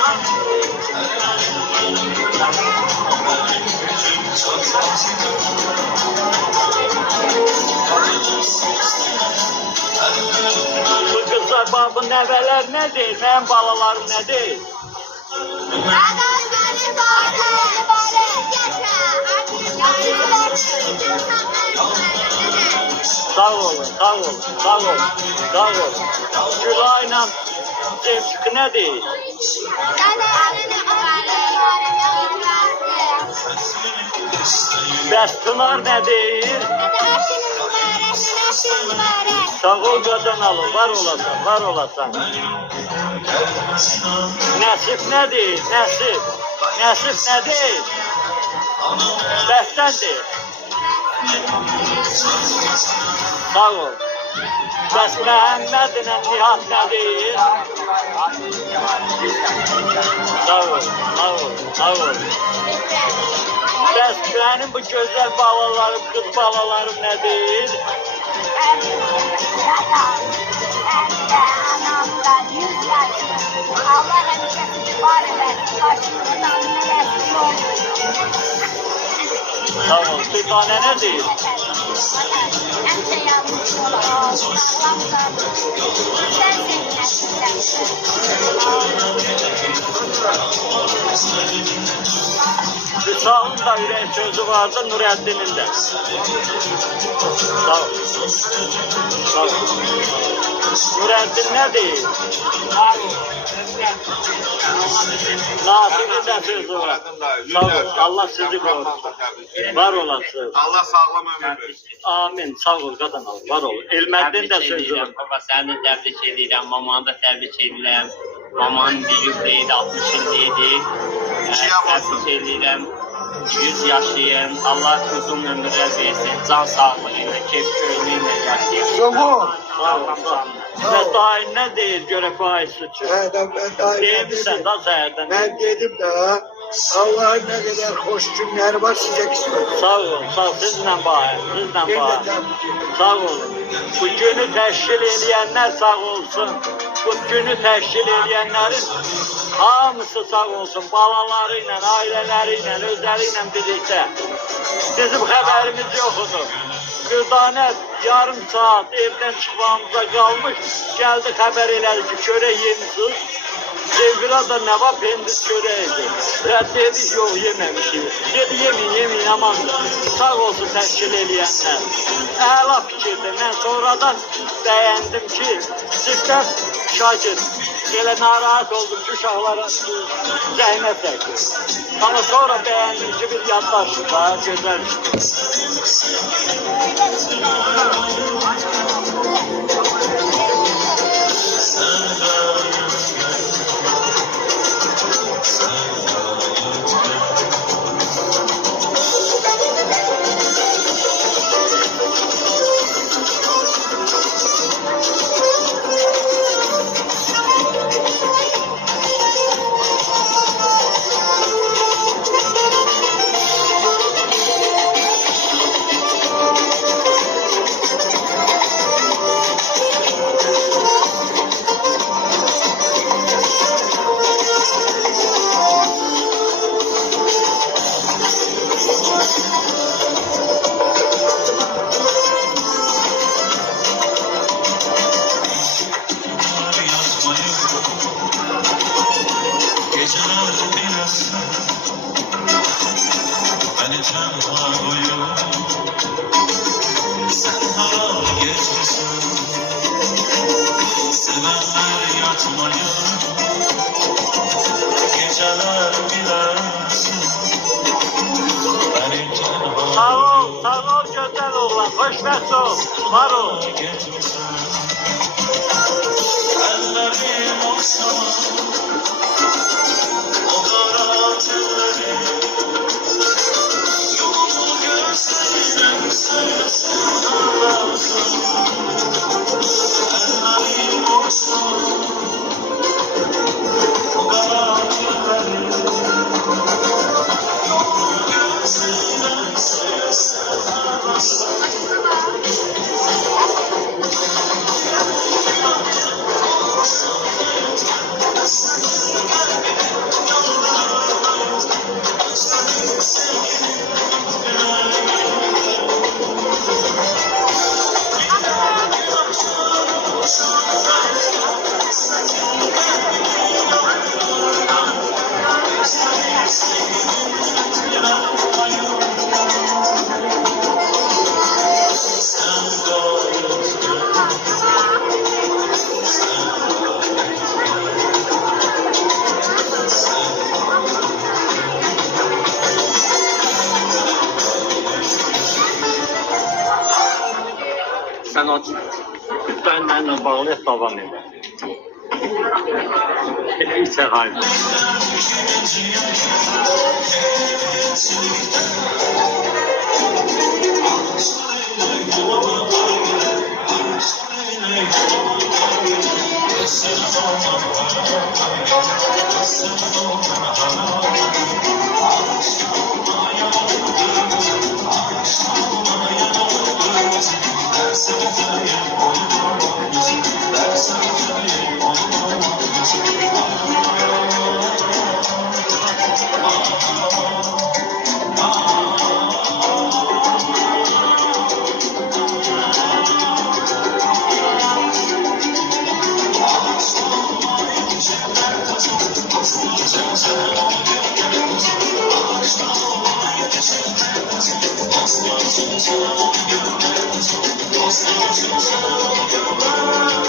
Bu kızlar babı nəvələr nədir? Mənim balalarım nədir? Sağ olun, sağ olun, sağ olun, sağ olun. Gülayla Cevçik nədir? Bəs Pınar nədir? Sağ ol qadan alın, var olasan, var olasan. Nəsib nədir? Nəsib. Nəsib nədir? Bəstəndir. Sağ ol. Bəs Məhəmmədlə Nihat nədir? Sağ ol, sağ ol, sağ ol. Bəs mənim bu gözəl balalarım, qız balalarım nədir? Allah həmişəsini var eləsin, başımızdan nəvəsin olsun. Sağ ol, bir tane nədir? Həmişə yalnız olsun, sağlamsan, sən Sağın da ürək sözü vardı Nurəddinin də. Sağ ol. Sağ ol. Nurəddin nədir? Nasibin də sözü var. Sağ ol. Allah sizi qorusun. Var olasın. Allah sağlam ömür versin. Amin. Sağ ol qadan al. Var ol. Elməddin də sözü var. Baba səni də təbrik edirəm, mamanı da təbrik edirəm. Mamanın bir yüzdəydi, 60 iliydi. Təbrik edirəm. 100 yaşayın. Allah uzun ömürlər versin. Can sağlığı ilə, keyf köylü ilə yaşayın. Sağ ol. Və daim nə deyir görək bu ayısı üçün? Deyirsən da zəhərdən. Ben dedim de Allah'ın ne kadar hoş günleri var size kısmet. Sağ ol, sağ ol. Sizlə bayım, sizlə Ben de bayım. tebrik ederim. Sağ olun. Bu günü təşkil edənlər sağ olsun. Bu günü təşkil edənlərin hamısı sağ olsun. Balaları ilə, ailələri ilə, özləri ilə birlikdə. Bizim xəbərimiz yoxdur. Gürdanə yarım saat evdən çıxmamıza qalmış. Gəldi xəbər elədi ki, çörək yemişsiniz. Sevgila da nə var? Pendir çörəkdir. Və dedik, yox, yeməmişik. Dedi, yemin, amandır. Sağ olsun təşkil eləyənlər. Əla fikirdir. Mən sonradan bəyəndim ki, sizdən şakir. Elə narahat oldum ki, uşaqlara zəhmət çəkir. Ama sonra bəyəndim ki, bir yaddaşdır, daha gözəl Sağ ol gözəl oğlan, xoşbəxt ol, var ol. o benimle bağlı davam eder. İçer haydi. You're